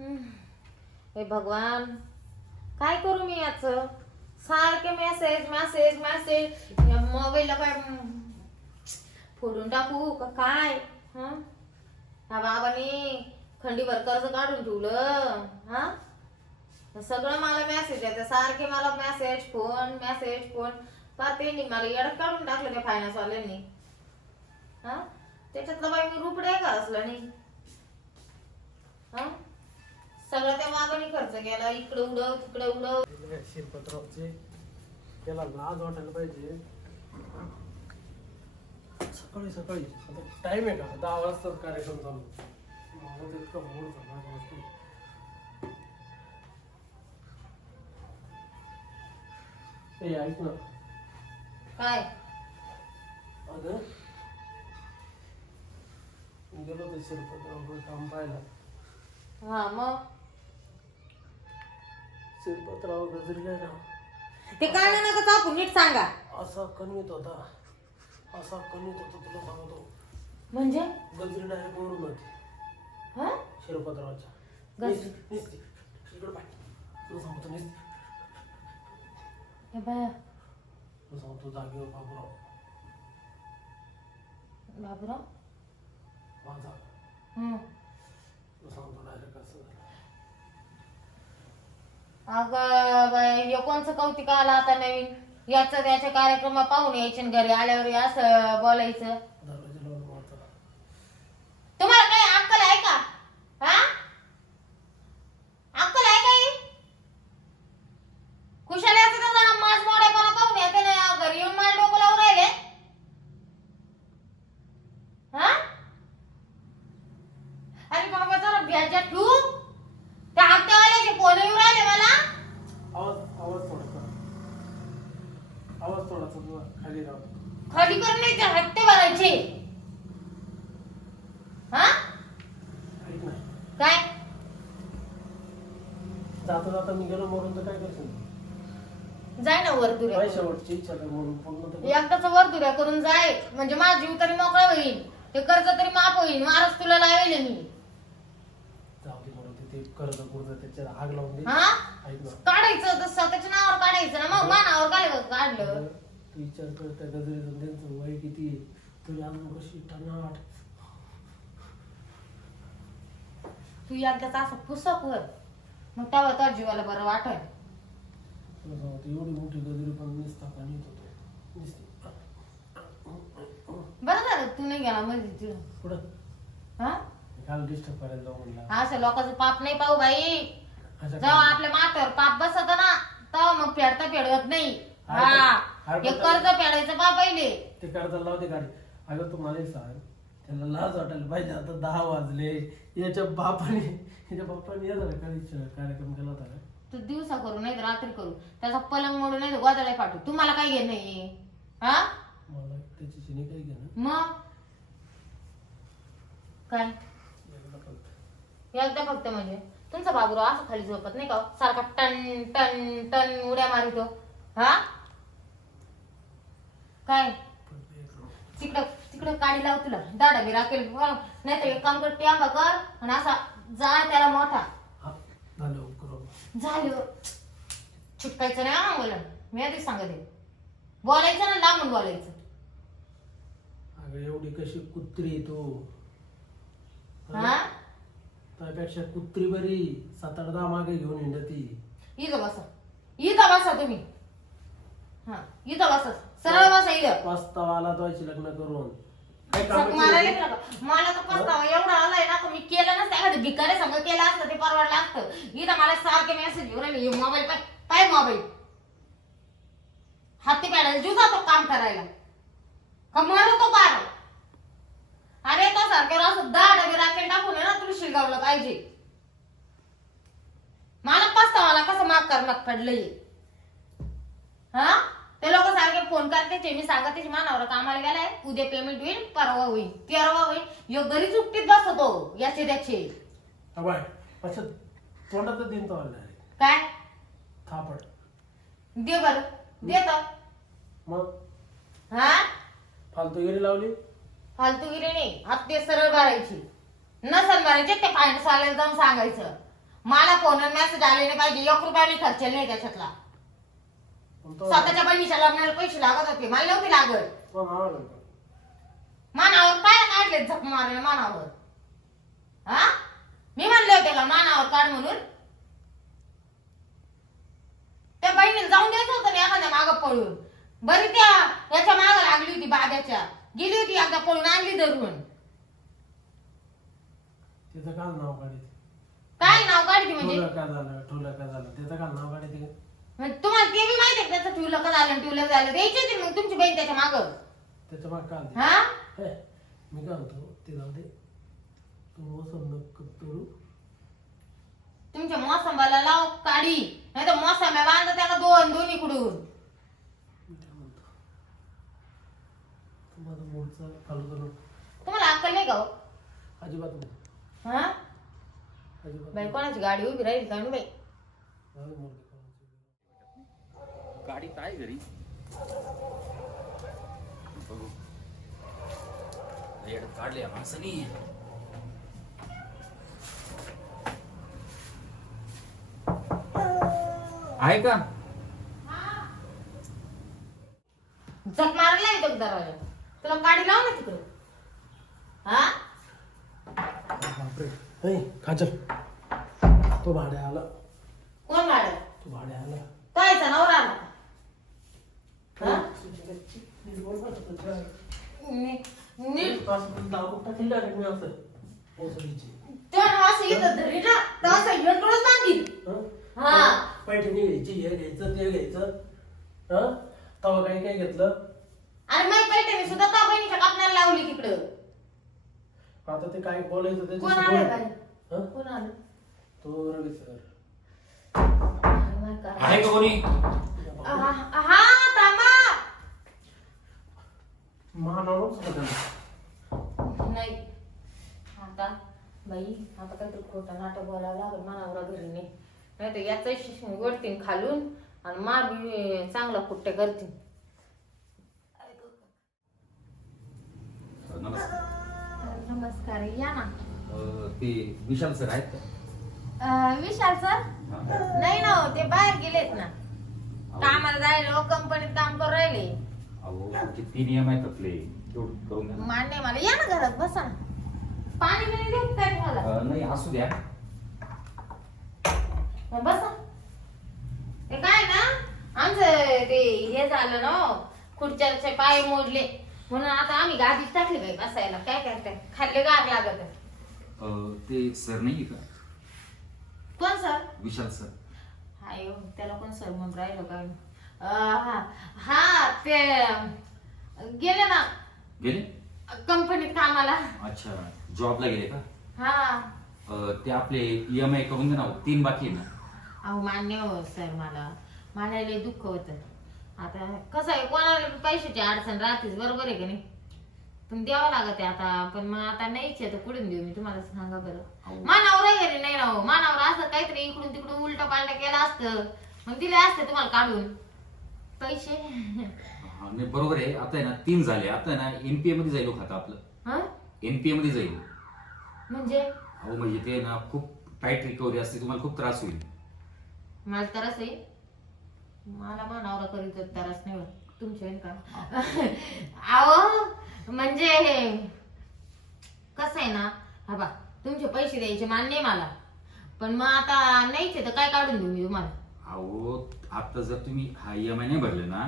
हे भगवान, काय करू मी याच? सारखे मेसेज मेसेज मेसेज. मोबाईलला काय फोडून टाकू का काय? हा बाबांनी खंडीभर कर्ज काढून ठेवलं. हा सगळं मला मेसेज येते सारखे, मला मेसेज फोन मेसेज फोन. पाहते मला येडत काढून टाकलं त्या फायनान्स वाल्यांनी. हा त्याच्यातलं बाई मी रुपडे का असलं नाही. हा सगळं त्या मागाने खर्च केला, इकडे उडव तिकडे उडव. शिरपतरावचे त्याला लाज वाटायला पाहिजे. सकाळी सकाळी आता टाइम आहे का? 10 वाजता कार्यक्रम चालू. मला इतका मूड झाला गोष्टी. ए ऐक ना. काय? अगं गेलो तर शिरपतराव काम पाहिला. हा मग शिरपतराव गजरी काय ना ते काय नका चापू, नीट सांगा. असा कणवीत होता, असा कणवीत होता तुला सांगतो. म्हणजे गजरी डायरेक्ट वरून होती. हा शिरपतरावच्या गजरी इकडे पाय. तुला सांगतो नाही, हे बाया तुला सांगतो जागेवर बाबूराव बाबूराव. माझा तुला सांगतो डायरेक्ट असं झालं. अगं बाई, हे कोणचं कौतिक आलं आता नवीन? याचं त्याचे कार्यक्रम पाहून यायचे आणि घरी आल्यावर असं बोलायचं. दरवाजा लावून मारतो. तुम्हाला काही अक्कल आहे का? हा अक्कल आहे काही? खुशाल याचं त्याचा माझ मोड्यापणा पाहून येते ना, घरी येऊन माझ्या डोकं लावून राहिले. हा अरे बाबा जरा व्याजात ठेवू. त्या हप्त्यावाल्याचे फोन येऊन राहिले मला. आवाज थोडासा तुला खाली राहतो. खाली करणे ते हप्ते भरायचे. हा ऐक ना, काय? जाता जाता मी गेलो मरून तर काय करशील? जाय ना वरदुऱ्या काय करून. शेवटची इच्छा तर म्हणून पूर्ण तर एकदाच वरदुऱ्या करून जाय, म्हणजे माझा जीव तरी मोकळा होईल, ते कर्ज तरी माफ होईल. महाराज तुला लावेल मी. जाऊ दे म्हणून ते कर्ज कुर्ज त्याच्यात आग लावून दे. हा ऐक ना, काढायचं तर स्वतःच्या नावावर काढायचं ना, मग मानावर काय काढलं? तू विचार कर त्या गजरी त्यांचं वय किती आहे, तुझी अजून कशी टनाट. तू एकदाच असं पुसक वर, मग तेव्हा तर जीवाला बरं वाटेल. तुला सांगतो एवढी मोठी गजरी पण निसता का नीट होतो निसती. बरं झालं तू नाही गेला म्हणजे तिथं. पुढं हा काल डिस्टर्ब करायला जाऊ म्हणला. असं लोकांचं पाप नाही पाहू बाई. असं जेव्हा आपल्या माथ्यावर पाप बसत ना, तेव्हा मग फेडता फेडवत नाही. हा हे कर्ज फेडायचं बा पहिले. ते कर्जाला लावते गाडी. अगं तू मला सांग, त्याला लाज वाटायला पाहिजे. आता 10 वाजले. याच्या बापाने या झाला कार्यक्रम केला होता का? तू दिवसा करू नाही तर रात्री करू, त्याचा पलंग मोडून नाही तर गोदाला पाठवू. तुम्हाला काय घेणं नाहीये? हा मला त्याच्याशी नाही काही घेणं. मग काय एकदा फक्त. एकदा फक्त म्हणजे तुमचा बाबूराव असं खाली झोपत नाही का? सारखा टन टन टन उड्या मारितो. हा काय तिकडं तिकडं काढी लाव तुला दाडा बी राखेल. नाही तर एक काम कर, ट्याबा कर आणि असा जा त्याला मोठा हा झालं करू. झालं. छुटकायचं नाही हा मला, मी आधीच सांगते. बोलायचं ना, लांबून बोलायचं. अगं एवढी कशी कुत्री आहे तू? हा त्यापेक्षा कुत्री बरी 7-8 मागे घेऊन हिंडती. इथं बसा, इथं बसा तुम्ही. हा इथं बसा, सरळ बसा इथं. पस्तावा आला तो लग्न करून. काय झक कामाची मारायला नाही? लागला का? मला तर पस्तावा एवढा आलाय ना, मी केलं नसतं. एखादं भिकारी संग केलं असतं ते परवडलं असतं. इथं मला सारखे मेसेज घेऊन राहिले. मोबाईल पाय पाय मोबाईल हाती पॅडल जीव जातो काम करायला का मारतो पार. अरे तो सारखे असं दाड बी राखेल टाकून ना तुला शिलगावलं पाहिजे. मला पस्तावाला कसं माग करणं पडलंय. हा ते लोक सारखे फोन करते, मी सांगते मानावर कामाला गेलाय, उद्या पेमेंट होईल, परवा होईल, तेरवा होईल. यो घरीच उकटीत बसतो याचे त्याचे. अबाय अच्छा तोंडात दिन तो आला काय थापड दे बरं देतो. मग हा फालतूगिरी लावली. फालतूगिरी नाही, हप्ते सरळ भरायची. नसल भरायचे ते फायनान्स वाल्याला जाऊन सांगायचं. मला फोन मेसेज आले नाही पाहिजे, 1 रुपया मी खर्चेल नाही त्याच्यातला. पण तो स्वतःच्या बहिणीच्या लग्नाला पैसे लागत होते, मला नव्हते लागत. तो नाव आलं का? मानावर काय काढले झक मारले मानावर? हा, मी म्हणले होते का मानावर काढ म्हणून? त्या बहिणीला जाऊन द्यायचं होतं ना एखाद्या मागं पळून. बरी त्या याच्या मागं लागली होती, बाब्याच्या गेली होती एकदा पळून, आणली धरून. तिचं काल नाव काढते. काय नाव काढते म्हणजे? ठुलं का झालं त्याचं काल नाव काढते. म्हणजे तुम्हाला ते बी माहिती आहे का त्याचं ठेवलं का झालं, ठेवलं झालं द्यायची होती मग तुमची बहीण त्याच्या मागं. त्याच्या माग काल दे. हा, मी काय म्हणतो ते जाऊ दे, तू मोसम नको तोडू. तुमच्या मोसंबाला लाव काढी, नाही तर मोसंब्या बांधा त्याला दोन्ही इकडून. मी काय म्हणतो तू माझा मूडचा चालू करू. तुम्हाला अक्कल नाही का हो? अजिबात नाही. हा, अजिबात बाई कोणाची गाडी उभी राहील का नाही बाई? नाही. मूड दे. गाडी काय घरी बघू येड्यात काढले या माणसानी. आहे का? झक मारला येतो दरवाजा, तुला गाडी लाव ना तिकडे. हा, बापरे. ए, काजल तो भाड्या आला. कोण गाडी? तो भाड्या आला. कायचा नवरा आला का? हा? नीट तर असं इथं धरी ना, तर असं हेंडूनच बांधील. हा, पैठणी घ्यायची, हे घ्यायचं, ते घ्यायचं. तवा काय घेतलं. आणि मग पैठणी सुद्धा त्या बहिणीच्या कापण्याला लावली तिकडं. आता ते काय बोलायचं कोण आलं काय? हं? कोण आलं? तो रवी सर. आहे का कोणी? हा, थांबा. नाही आता बाई, आता काहीतरी खोटं नाटक बोलावं लागेल मनावरा घरी नाही तर याच वरतीन खालून आणि मा बी चांगला कुट्टे करतील. नमस्कार. नमस्कार, या ना. ते विशाल सर आहेत का? विशाल सर हा. नाही ना हो, ते बाहेर गेलेत ना, कामाला जायला कंपनीत काम करू राहिले. अहो तुमचे 3 नियम आहेत आपले, तेवढं करून द्या ना. मान्य मला, या ना घरात बसा ना. पाणी बिणी देऊ काय तुम्हाला? नाही असू द्या. बसा. ते काय ना आमचं ते हे झालं ना, खुर्च्याचे पाय मोडले म्हणून आता आम्ही गादीत टाकली बाई बसायला. काय करताय, खाल्ले गार लागत. ते सर नाही का? कोण सर? विशाल सर. हाय त्याला कोण सर म्हणून राहिलो काय? हा ते गेले ना गेले? कंपनीत कामाला. अच्छा, जॉबला गेले का? हा, ते आपले EMI करून दे ना, 3 बाकी आहे ना. अहो मान्य हो सर, मला लय दुःख होत. आता कसं आहे, कोणाला पैशाची अडचण राहतेच, बरोबर आहे का नाही? पण द्यावं लागत आहे आता. पण मग आता नाहीच आहे तर कुठून देऊ मी, तुम्हाला सांगा बरं. मानावर घरी नाही ना हो, मानावर असं काहीतरी इकडून तिकडून उलट पालट केलं असतं मग दिले असते तुम्हाला काढून पैसे. हा, नाही बरोबर आहे. आता आहे ना 3 झाले. आता आहे ना NPA मध्ये जाईल खाता आपलं. हा, NPA मध्ये जाईल. म्हणजे अहो म्हणजे ते ना खूप टाईट रिकव्हरी असते, तुम्हाला खूप त्रास होईल. मला तरच आहे, मला मानावर करीत तरच नाही होत तुमच्या का. अहो म्हणजे कसं आहे ना, हा बा तुमचे पैसे द्यायचे मान्य आहे मला, पण मग आता नाहीच आहे तर काय काढून देऊ मी तुम्हाला? अहो आता जर तुम्ही हा EMI नाही भरले ना,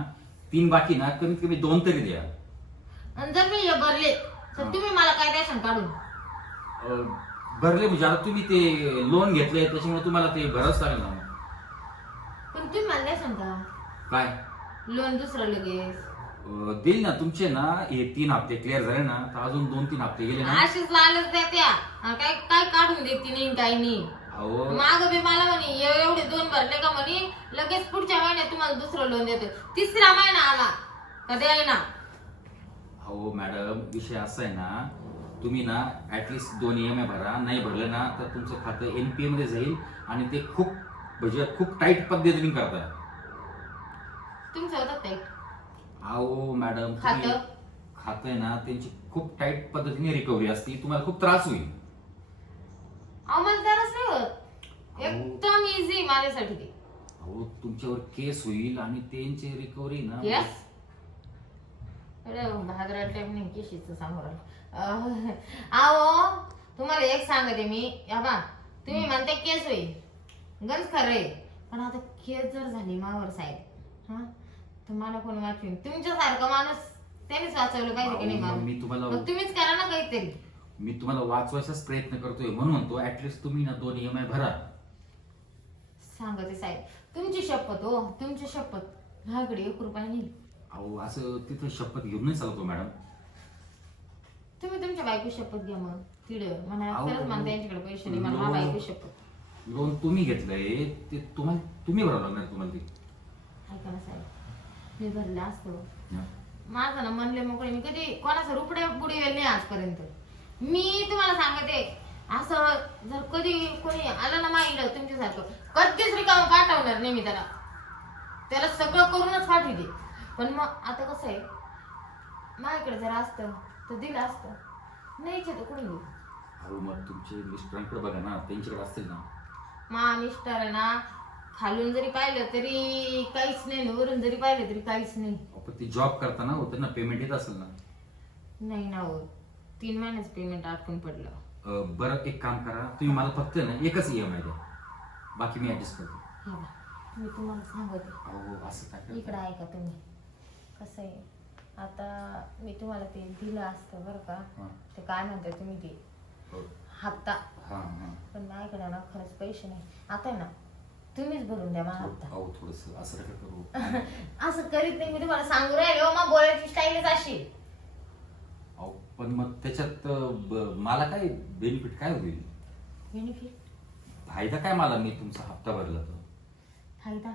3 बाकी ना, कमीत कमी 2 तरी द्या. आणि जर मी हे भरले तर तुम्ही मला काय द्याल काढून? भरले म्हणजे आता तुम्ही ते लोन घेतलंय त्याच्यामुळे तुम्हाला ते भरावंच लागेल ना. पण तुम्ही मला द्याल का काय लोन दुसरं लगेच? देईल ना. तुमचे ना हे 3 हप्ते क्लिअर झाले ना, तर अजून 2-3 हप्ते गेले ना. अशीच लालच द्या त्या, काय काय काढून देते नाही काही नाही. अहो माग बी मला म्हणे एवढे 2 भरले का म्हणे लगेच पुढच्या महिन्यात तुम्हाला दुसरं लोन देतो. 3रा महिना आला का द्याय ना. अहो मॅडम, विषय असा आहे ना, तुम्ही ना ऍटलिस्ट 2 EMI भरा. नाही भरलं ना तर तुमचं खातं NPA मध्ये जाईल आणि ते खूप म्हणजे खूप टाईट पद्धतीने करताय. तुमचं होतं ते अहो मॅडम, खातं खातं आहे ना त्यांची खूप टाईट पद्धतीने रिकव्हरी असते, तुम्हाला खूप त्रास होईल. अहो मला तरच नाही होत. एकदम इझी माझ्यासाठी ते. अहो तुमच्यावर केस होईल आणि त्यांची रिकव्हरी ना केस अरे भादरा टाइम नाही केशीचं समोर आहो तुम्हाला एक सांगते मी या बा तुम्ही म्हणते केस होईल गंज खरंय पण आता केस जर झाली मावर साहेब हा तुम्हाला कोण वाचवीन तुमच्यासारखा माणूस त्यानेच वाचवलं पाहिजे की नाही अहो, माणूस मी तुम्हाला मग तुम्हीच करा ना काहीतरी मी तुम्हाला वाचवायचाच प्रयत्न करतोय म्हणून म्हणतो ऍटलिस्ट तुम्ही ना 2 EMI भरा. सांगते साहेब तुमची शपथ हो तुमची शपथ माझ्याकडे 1 रुपया नाही अहो असं तिथं शपथ घेऊन नाही चालतो मॅडम. तुम्ही तुमच्या बायको शपथ घ्या मग तिकडे म्हणा अहो, खरंच म्हणता यांच्याकडे पैसे नाही मला बायको शपथ लोन तुम्ही घेतलंय ते तुम्ही भरावं लागणार तुम्हाला ते. ऐका ना साहेब मी भरलं असतो हा. माझं ना म्हणले मोकळे मी कधी कोणाचं रुपडे बुडवेल नाही आजपर्यंत मी तुम्हाला सांगते असं जर कधी कोणी आलं ना माहिती तुमच्यासारखं कधीच रिकामं पाठवणार नाही मी त्याला सगळं करूनच पाठवते पण मग आता कसं आहे माझ्याकडे जर असतं तर दिलं असतं नाहीच तर कोणी घेऊ अहो मग तुमचे मिस्टरांकडे बघा ना त्यांच्याकडे असतील ना. मा मिस्टर आहे ना खालून जरी पाहिलं तरी काहीच नाही वरून जरी पाहिलं तरी काहीच नाही अहो, पण ते जॉब करताना होतं ना पेमेंट येत असेल ना. नाही ना हो 3 महिन्याच पेमेंट अटकून पडलं बरं एक काम करा तुम्ही मला फक्त ना एकच EMI द्या बाकी मी ऍडजस्ट करतो. हे बघा, मी तुम्हाला सांगते अहो असं काय करता? इकडं ऐका तुम्ही कसं आहे आता मी तुम्हाला ते दिलं असतं बरं का हा. ते काय म्हणताय तुम्ही ते हो. हप्ता हा हा पण माझ्याकडे ना खरंच पैसे नाही आता आहे ना तुम्हीच भरून द्या मला हप्ता अहो थोडस असं नका करू. असं करीत नाही मी तुम्हाला सांगू राहिले हो मग बोलायची स्टाईलच अशी अहो पण मग त्याच्यात मला काय बेनिफिट काय होईल बेनिफिट फायदा काय मला मी तुमचा हप्ता भरला तर. फायदा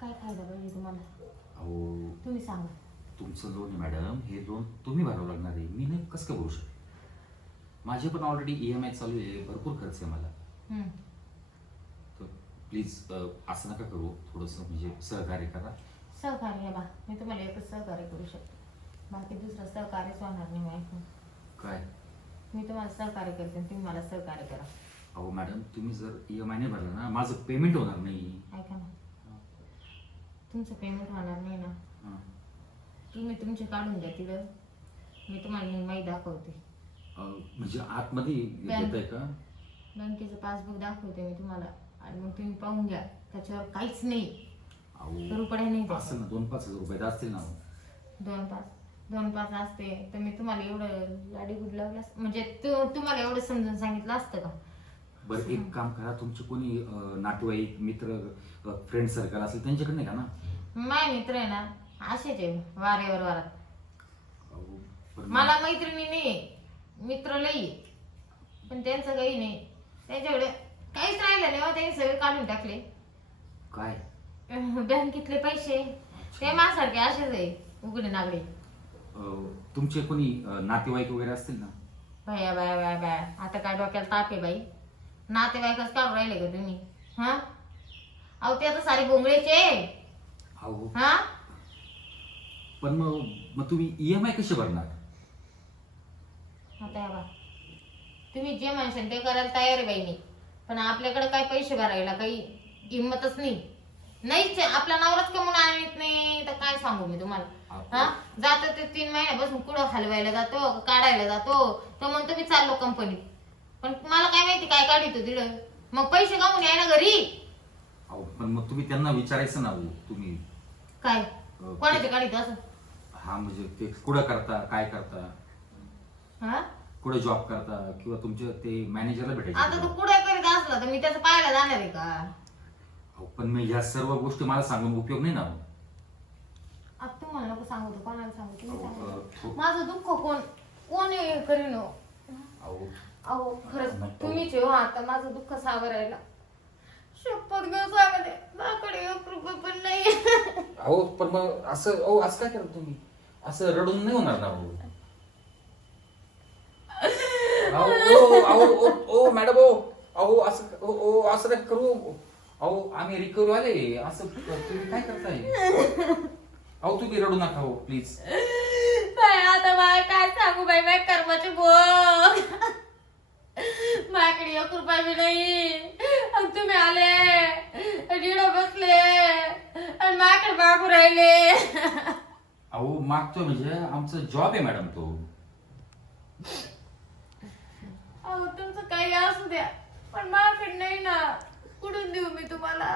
काय फायदा पाहिजे तुम्हाला अहो तुम्ही सांगा तुमचं लोन आहे मॅडम हे लोन तुम्ही भरावं लागणार आहे मी नाही कसं काय भरू शकतो. माझे पण ऑलरेडी EMI चालू आहे भरपूर खर्च आहे मला हम्म. तर प्लीज असं नका करू थोडंसं म्हणजे सहकार्य करा. सहकार्य बा मी तुम्हाला एकच सहकार्य करू शकते बाकी दुसरं सहकार्यच होणार नाही माझ्याकडून काय मी तुम्हाला सहकार्य करते आणि तुम्ही मला सहकार्य करा अहो मॅडम तुम्ही जर EMI नाही भरला ना माझं पेमेंट होणार नाही. ऐका ना तुमचं पेमेंट होणार नाही ना हां. तुम्ही तुमचे काढून द्या तिथं मी तुम्हाला EMI दाखवते म्हणजे आतमध्ये बँक. येत आहे का. बँकेचं पासबुक दाखवते मी तुम्हाला आणि मग तुम्ही पाहून घ्या त्याच्यावर काहीच नाही अहो रुपये नाही असं ना 2-5 हजार रुपये तर असतील ना. 2-5 असते तर मी तुम्हाला एवढं लाडी गुड लावलं म्हणजे तुम्हाला एवढं समजून सांगितलं असतं का बरं एक काम करा तुमचे कोणी नातेवाईक मित्र फ्रेंड सर्कल असेल त्यांच्याकडे नाही का ना. माय मित्र आहे ना असेच आहे वारेवर वारात अहो, पण मला मैत्रिणी नाही मित्र लई आहे. पण त्यांचं काही नाही त्यांच्याकडे काहीच राहिलं नाही हो, त्यांनी सगळे काढून टाकले काय बँकेतले पैसे ते माझ्यासारखे असेच आहे उघडे नागडे तुमचे कोणी नातेवाईक वगैरे असतील ना. बाया बाया बाया बाया आता काय डोक्याला ताप आहे बाई नातेवाईकच काढून राहिले का तुम्ही हा अहो ते आता सारे बोंगळेचे अहो हा पण मग तुम्ही EMI कसे भरणार. आता बा तुम्ही जे म्हणशाल ते करायला तयार आहे बाई मी पण आपल्याकडे काय पैसे भरायला काही हिंमतच नाहीच आहे. आपला नवराच कमवून आणत नाही तर काय सांगू मी तुम्हाला हा जातो ते 3 महिन्यापासून कुठं हलवायला जातो काढायला जातो तर म्हणतो मी चाललो कंपनीत पण मला काय माहिती काय काढितो तिथं मग पैसे काढून याय ना घरी. अहो पण मग तुम्ही त्यांना विचारायचं ना हो, तुम्ही काय कोणाचे काढित असं हा म्हणजे ते कुठं करता काय करता हा कुठे जॉब करता किंवा तुमच्या ते मॅनेजरला आता भेटायचं. तू कुठे करीत असला तर मी त्याचं पाहायला जाणार आहे का अहो, पण मग ह्या सर्व गोष्टी मला सांगून उपयोग नाही ना हो. आता तुम्हाला नको सांगू कोणाला सांगू तुम्ही सांगा. अहो, माझं दुःख कोण हे करीन हो? अहो, अहो खरंच तुम्हीच हो आता माझं दुःख सावरायला शपथ घेऊ सांगते माझ्याकडे 1 रुपया पण नाही अहो पण मग असं काय करता तुम्ही असं रडून नाही होणार ना हो. अहो मॅडम अहो असं काय करू. अहो आम्ही रिकव्हरी आले असं तुम्ही काय करताय. अहो तुम्ही रडू नका हो प्लीज. आता मला काय सांगू बाई माझ्या कर्माचे बोल माझ्याकडे 1 रुपया बी नाही तुम्ही आले जिडो बसले आणि माझ्याकडे बाबू राहिले. अहो मागतो म्हणजे आमचं जॉब आहे मॅडम तो. अहो तुमचं काही असू द्या पण माझ्याकडे नाही ना, कुठून देऊ मी तुम्हाला?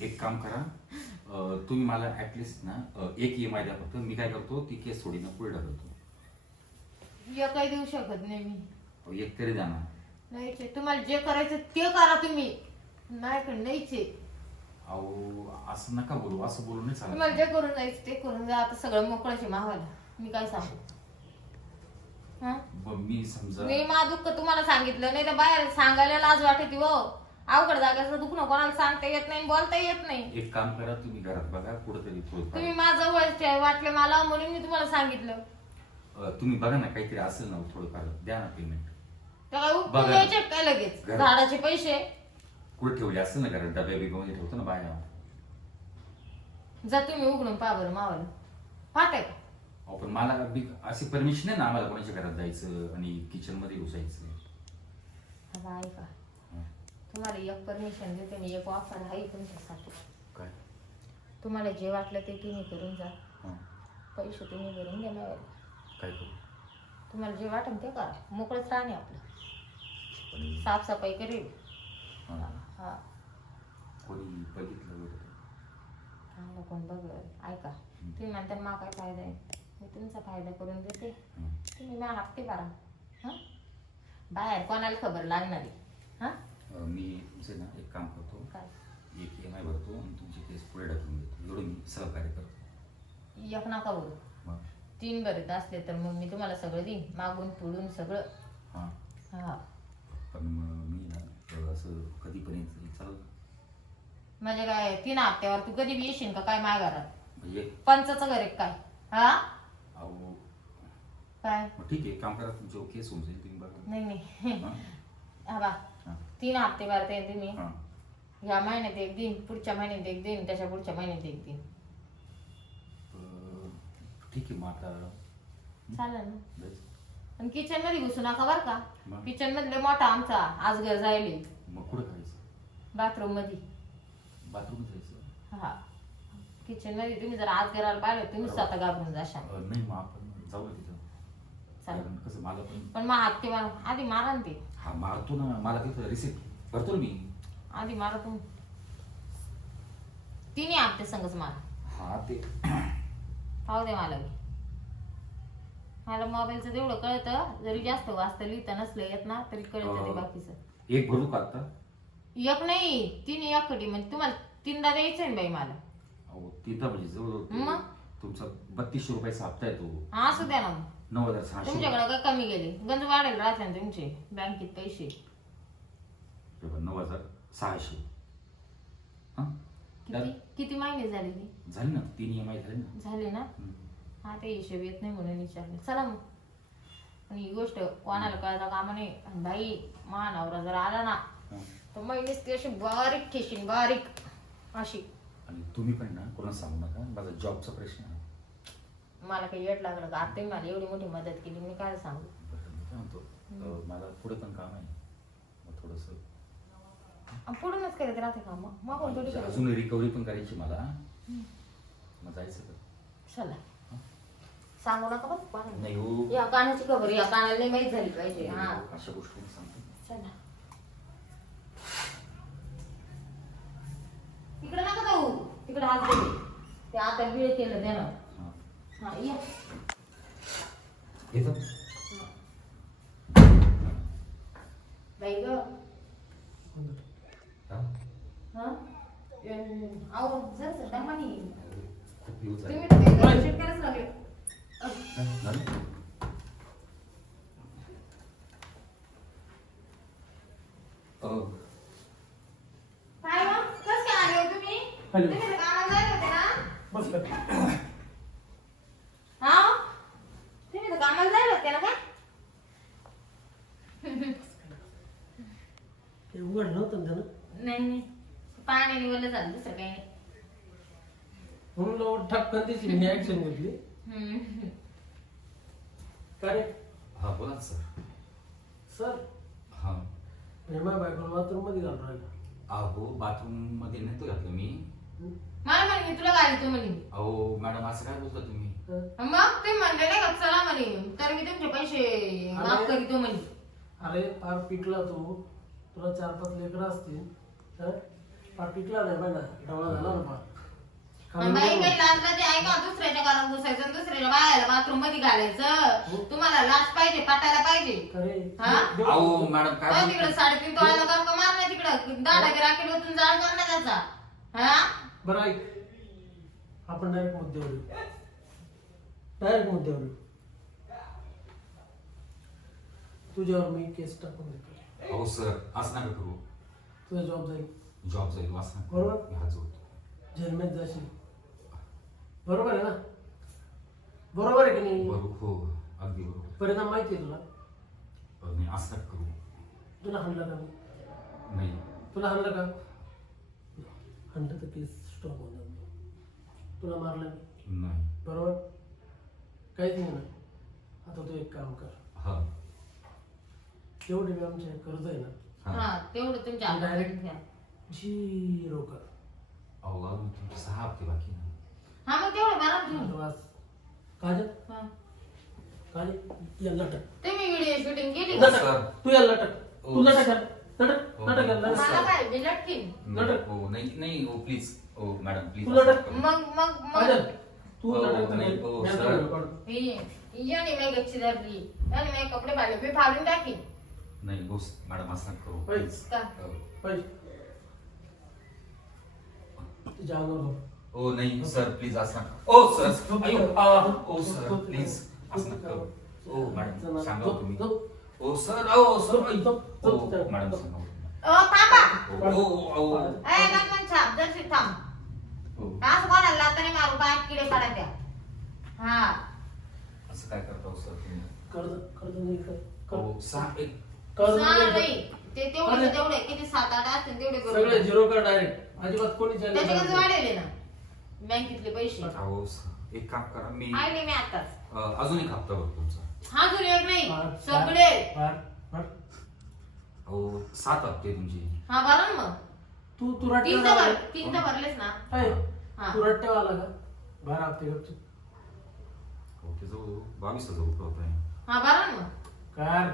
एक काम करा, तुम्ही मला ऍटलिस्ट ना एक EMI द्या फक्त. मी काय करतो ती केस सोडीनं पुढे ढकलतो. या काही देऊ शकत नाही मी. एक तरी द्या ना. नाहीचे, तुम्हाला जे करायचं ते करा तुम्ही, माझ्याकडे नाहीचे. अहो असं नका बोलू, असं बोलू नाही तुम्हाला चालत. जे करून जायचं ते करून जा. आता सगळं मोकळाचे मावाला मी काय सांगू? हा, मी समजा मी माझं दुःख तुम्हाला सांगितलं नाही तर बाहेर सांगायला लाज वाटते हो. अवघड जागेचं दुःख नको, कोणाला सांगता येत नाही, बोलता येत नाही. एक काम करा, तुम्ही घरात बघा कुठेतरी तुम्ही माझं वय वाटले मला म्हणून मी तुम्हाला सांगितलं. तुम्ही बघा ना काहीतरी असेल ना थोडंफार द्या ना पेमेंट. तर काय उपटून बघा. द्यायचे काय लगेच? घरात. झाडाचे पैसे कुठे ठेवले असेल ना घरात, डब्या बिब्यामध्ये ठेवतो ना बाया. जा तुम्ही उघडून पहा बरं मावाला. पाहताय का? अहो पण मला अशी परमिशन आहे ना आम्हाला कोणाच्या घरात जायचं आणि किचन मध्ये घुसायचं. आता ऐका, हं. तुम्हाला एक परमिशन देते मी, एक ऑफर आहे तुमच्यासाठी. काय? तुम्हाला जे वाटलं ते तुम्ही करून जा. हं. पैसे तुम्ही भरून घ्या मावाला. काय करू? तुम्हाला जे वाटेल ते करा, मोकळंच राहणे आपलं. पण साफसफाई करेल. हं. हा, कोणी बघितलं वगैरे? चांगलं कोण बघ. ऐका, तुम्ही म्हणता मला काय फायदा आहे, मी तुमचा फायदा करून देते. हं. तुम्ही मला हप्ते भरा. हां, बाहेर कोणाला खबर लागणारी. हां, मी तुमचे ना एक काम करतो, काय एक EMI भरतो आणि तुमची केस पुढे ढकलून देतो. एवढं मी सहकार्य करतो. एक नका बोलू. मग 3 भरत असले तर मग मी तुम्हाला सगळं देईन, मागून पुढून सगळं. हां, हा, पण मग मी ना असं कधी पण चालू म्हणजे काय 3 हप्त्यावर तू कधी बी येशील का काय माझ्या घरात? म्हणजे पंचाचं घर आहे काय? हा, अहो काय मग ठीक आहे, काम करा, तुमचे केस होऊन जाईल, तुम्ही बघा. नाही नाही. हां? हा बा, हां. 3 हप्ते भरता येईल तुम्ही. हां. ह्या महिन्यात एक दिन, पुढच्या महिन्यात एक दिन, त्याच्या पुढच्या महिन्यात एक दिन. ठीक आहे मग आता चालेल ना? बस. आणि किचन मध्ये घुसू नका बर का. मग? किचन मधले मोठा आमचा आज घर जायले मग कुठं करायचं? बाथरूम मध्ये. बाथरूम जायचं? हा, किचन मध्ये तुम्ही जर आज घराला पाहिलं तुम्ही स्वतः घाबरून जाशाल. नाही मग आपण जाऊ तिथं. चालेल. कारण कसं मला पण मग हात ते मार आधी मारा ना ते. हा मारतो ना, मला तिथं रिसिप्ट भरतो ना मी. आधी मारा तुम्ही. 3 हप्ते संगच मारा. हा ते पाहू दे मला बी. मला मोबाईलचं तेवढं कळतं, जरी जास्त वाचता लिहिता नसलं येत ना तरी कळतं ते बाकीचं. एक भरू का आता? एक नाही, 3 एकटी म्हणजे तुम्हाला 3दा द्यायचं बाई मला. अहो तिथं म्हणजे जवळ मग? तुमचा 3200 रुपयाचा हप्ता आहे तो. हा, असू द्या ना मग. 9600. तुमच्याकडे काय कमी गेले? गंज वाढेल राहते ना तुमचे बँकेत पैसे. 9600. हा किती किती महिने झाले ती? झाले ना, 3 EMI झाले ना. झाले ना? हम्म. हा, ते हिशोब येत नाही म्हणून विचारले. चला मग. पण ही गोष्ट कोणाला कळता कामा नाही. आणि बाई महानवरा जर आला ना हा. तर मग नुसती अशी बारीक ठेशीन, बारीक अशी. आणि तुम्ही पण ना कोणाला सांगू नका, माझा जॉबचा प्रश्न आहे. मला काही येड लागलं का? आता मला एवढी मोठी मदत केली, मी काय सांगू? बरं, मी काय म्हणतो, मला पुढे पण काम आहे, मग थोडंसं पुढूनच करत राहते का मग? मग कोण थोडी करत. अजून रिकव्हरी पण करायची मला. मग जायचं का? चला, सांगू नका बस कोणाला. नाही हो, या कानाची खबर या कानाला नाही माहित झाली पाहिजे. हा, अशा गोष्टी मी सांगतो. चला. तिकडे नका जाऊ, तिकडे हात गेले ते आता बिळ केलं त्यानं. हा. हा, या. येतो. बाई ग. हा? हा, अहो जर दमानी खूप दिवस झाले. तुम्ही तर काही दर्शन करायच लागले. हा, झालं? काय मग? कसं काय आले हो तुम्ही? हॅलो. तुम्ही तर कामाला जायला होते ना? बस कर. हा? तुम्ही तर कामाला जायला होते ना काय? ते उघड नव्हतं ना त्यानं, नाही नाही, पाण्याने वल्ल झालं, दुसरं काही नाही. म्हणून लवकर ठपकन त्याची मी ऍक्शन घेतली. हम्म. काय रे? हा बोला ना सर. सर, हा माझ्या बायकोला बाथरूम मध्ये घालून राहिला. अहो बाथरूम मध्ये नव्हतं घातलं मी. मला म्हणे तुला घालतो म्हणे. अहो मॅडम असं काय बोलता तुम्ही? मग ते म्हणले नाही का चला म्हणे तर मी तुमचे पैसे माफ करीतो म्हणे. अरे फार पिकला तू, तुला 4-5 लेकरं असतील, हं? फार पिकला नाही बाय ना, डवळा झाला ना फार. बाई काही लाज लाज आहे का? दुसऱ्याच्या घरात घुसायचं आणि दुसऱ्याच्या बाहेर बाथरूम मध्ये घालायचं. तुम्हाला लाज पाहिजे, पटायला पाहिजे. हा? अहो मॅडम काय तिकडे 3.5 तोळ्याला गप्पा मारणार तिकडं दाढा राखेल ओतून जाळ करणार त्याचा. हा? बरं ऐक, आपण डायरेक्ट मुद्द्यावर येऊ. डायरेक्ट मुद्द्यावर येऊ. तुझ्यावर मी केस टाकून देतो. अहो सर असं नका करू. तुझा जॉब जाईल. जॉब जाईल असं नका. बरोबर. मी हात जोडतो. जन्मेत जाशील. बरोबर आहे ना? बरोबर आहे की नाही? बरोबर हो अगदी बरोबर. परिणाम माहिती आहे तुला? नाही असं नका करू. तुला हाणलं का मी? नाही. तुला हाणलं का? हाणलं तर केस स्ट्रॉंग होणार नाही. तुला मारलं मी? नाही. बरोबर. काहीच नाही ना. आता तू एक काम कर. हा एवढे बी आमचे कर्ज आहे ना, हा तेवढं तुमच्या हातात डायरेक्ट घ्या. झिरो कर. अहो अजून तुमचे 6 हप्ते बाकी आहे. हा मग तेवढं बरं तुम्ही. बस. काजल, हा. काजल याला लटक. तुम्ही व्हिडिओ शूटिंग केली हो, का? सर. तू याला लटक. तू ओ. लटक याला. लटक. हो. लटक याला. मला काय बिलटकी. लटक. हो नाही नाही हो प्लीज. हो मॅडम प्लीज. तू लटक. मग मग मग काजल, तू हो, लटक तर नाही, नाही. हो, मी आता सर. व्हिडिओ काढतो. याने मी गच्ची धरली याने मी कपडे पाहिले मी फाडून टाकी. नाही हो मॅडम असं नका करू होय. प्लीज. का? हो. पैसे. तुझ्या अंगावर झोप. ओ नाही सर प्लीज असं नका. ओ सर अयो ओ सर प्लीज असं नका करू. ओ मॅडम सांगा हो तुम्ही. ओ सर ओ सर ओ मॅडम सांगा हो. थांबा. ओ ए गणपत छाप जरशी थांब. हो असं कोणाला लाताने मारू काय किडे पडायच्या. हा असं काय करता हो सर तुम्ही? कर्ज नाही कर. हो 6 1 कर्ज सांग नाही बाई कर. ते तेवढे तेवढे किती 7-8 असतील तेवढे करू. सगळे झिरो कर डायरेक्ट. अजिबात कोणी चालू त्याच्याकडे वाढले ना बँकेतले पैसे. अहो सर एक काम करा मी आले मी आताच. अजून एक हप्ता भरतो तुमचा. हा जुनी एक नाही सगळे. अहो 7 हप्ते तुमचे. हा बरं ना मग तू तीन रट्ट्यावर तर आला. तीन तर भरलेच ना. हाय. हा. तू रट्ट्यावर आला का? बारा हप्ते गपचूप. हो त्याचं 22,000 रुपये होत आहे. हा बरं ना मग. काय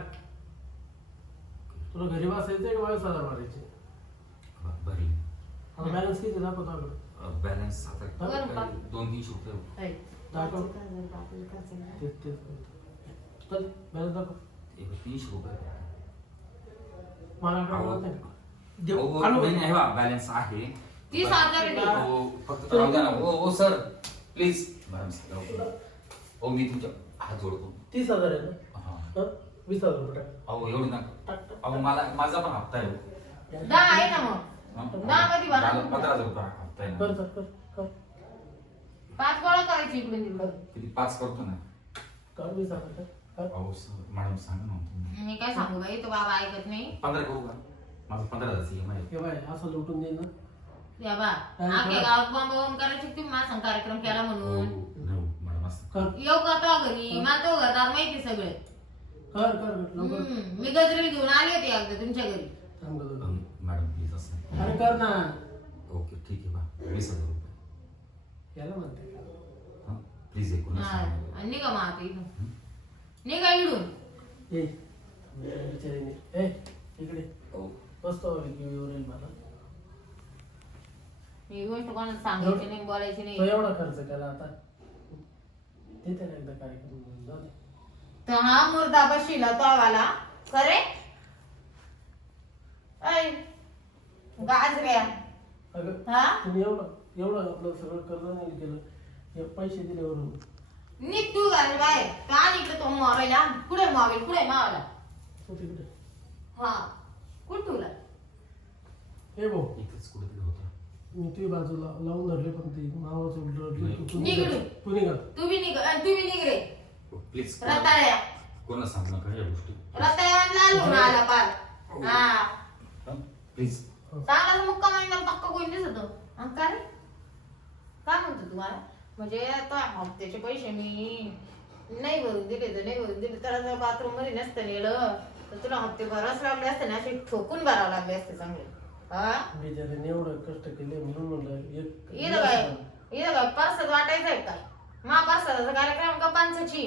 तुला घरी बसायचंय का 22,000 भरायचे? बरी आता बॅलन्स किती दाखव दाखव. बॅलन्स आता बरं का? 200-300 रुपये होते. ऐक. दाखव. हा तेच चल बॅलन्स दाखव. 300 रुपये. मला अहो. कळत नाही. हो, देऊ हो, आणू. नाही नाही, हे बघा, बॅलन्स आहे. 30,000 आहे. हो, फक्त राहू द्या ना. हो सर प्लीज मॅडम हो मी तुमच्या हात जोडतो. 30,000 आहे ना? हा. हं? 20,000 रुपये टाक. अहो एवढं नका. टाक, टाक. अहो माझा पण हप्ता आहे हो. 10 आहे ना मग. हा? 10 मध्ये भरा. 15,000 रुपये हप्ता आहे कर ना. कर 5 गोळा करायची इकडून तिकडून. किती 5 करतो ना. कर 20,000 कर. कर. अहो सर मॅडम सांगा ना तुम्ही. मी काय सांगू बाई तो बाबा ऐकत नाही. 15 करू का? माझं 15,000 EMI आहे. हे बाय असं लुटून देईन ना. या बा आखे गावात बॉम्ब बॉम्ब करायची तुम्ही माझा कार्यक्रम केला हो, म्हणून. नाही हो, मॅडम असं. कर येऊ का तो घरी मला तो घरदार माहिती सगळे. कर कर लवकर. मी गजरे घेऊन आली होती अगदी तुमच्या घरी. थांब गं दोन. मॅडम प्लीज असं. अरे कर ना. ओके ठीक आहे बा 20,000 रुपये. याला म्हणते का? हा प्लीज एकूण हा आणि निघा मग आता इथून. निघा इडून. ये बिचारीने. ए इकडे हो बसतो येईल मला. ही गोष्ट कोणाला सांगायची नाही बोलायची तो नाही. एवढा खर्च केला आता देते ना एकदा कार्यक्रम जाऊ दे. तर हा मुर्दा बशीला तळवाला करे ऐ गाजऱ्या. अगं हा तुम्ही एवढं आपलं सगळं कर्ज नाही केलं. हे पैसे दिले वरून. निघ तू घाल बाहेर. का निघतो तो मोबाईल कुठे मोबाईल कुठे मावाला. तू तिकडे. हा कुठं तुला ए भाऊ इथेच कुठेतरी होता. मी तुझी बाजूला लावून धरले पण ते नावाचं नाही. तू निघडू. तू निघा. तू बी निघ आणि तू बी निघ रे. प्लीज रताळ्या कोणाला सांगू नका या गोष्टी. रताळ्या लालून आला पार. हा प्लीज चांगला मुक्का महिना पक्का कोण दिसत का रे. काय म्हणतो तुम्हाला म्हणजे तो हप्त्याचे पैसे मी नाही भरून दिले तर नाही भरून दिले तर बाथरूम मध्ये नसतं नेलं तर तुला हप्ते भरावच लागले असते ना, असे ठोकून भरावं लागले असते चांगले. हा बिचाऱ्याने एवढं कष्ट केले म्हणून म्हणलं एक इथं काय पार्सद वाटायचंय काय? महापार्सदाचा कार्यक्रम का पानसाची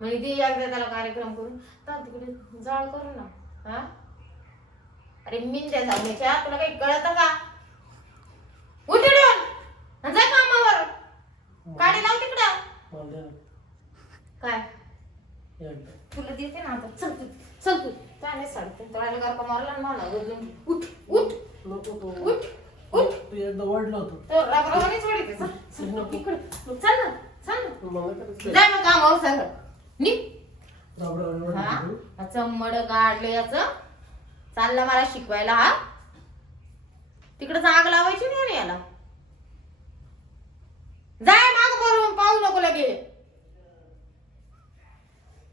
म्हणजे ते एकदा त्याला कार्यक्रम करून तर तिकडे जाळ करू ना. हा अरे मिंद्या जाण्याच्या तुला काही कळत का? उठून जा कामावर, गाडी लाव तिकडं. मला द्या ना. काय एकदा. तुला देते ना आता, चल तू चल तू त्याने सांगते तुला गरका मारला ना मला गरजून. उठ उठ नको तो उठ उठ तू एकदा वाढलं होतं तो रबरवानीच वाढीते. चल नको. इकडे चल ना चल ना. मला करायचं जा मग कामावर सगळं निघ. राबरावर हा वाढलं. चम्मड काढलं याचं, चालला मला शिकवायला. हा तिकडे आग लावायची नाही रे याला. जाय माग बरोबर, पाहू नको लगे.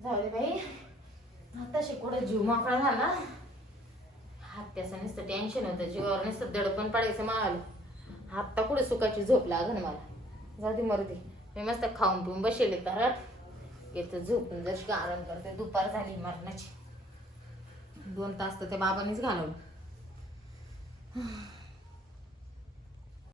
जाऊ दे बाई, आता शिकवडं जीव मोकळा झाला. हात त्याचं नुसतं टेन्शन होतं, जीवावर नुसतं दडपण पडायचं मला. आता कुठे सुखाची झोप लागन मला. जाऊ दे मरू दे, मी मस्त खाऊन पिऊन बसेले तरट येतं झोपून जशी आराम करते. दुपार झाली मरणाची, 2 तास तर त्या बाबांनीच घालवलं.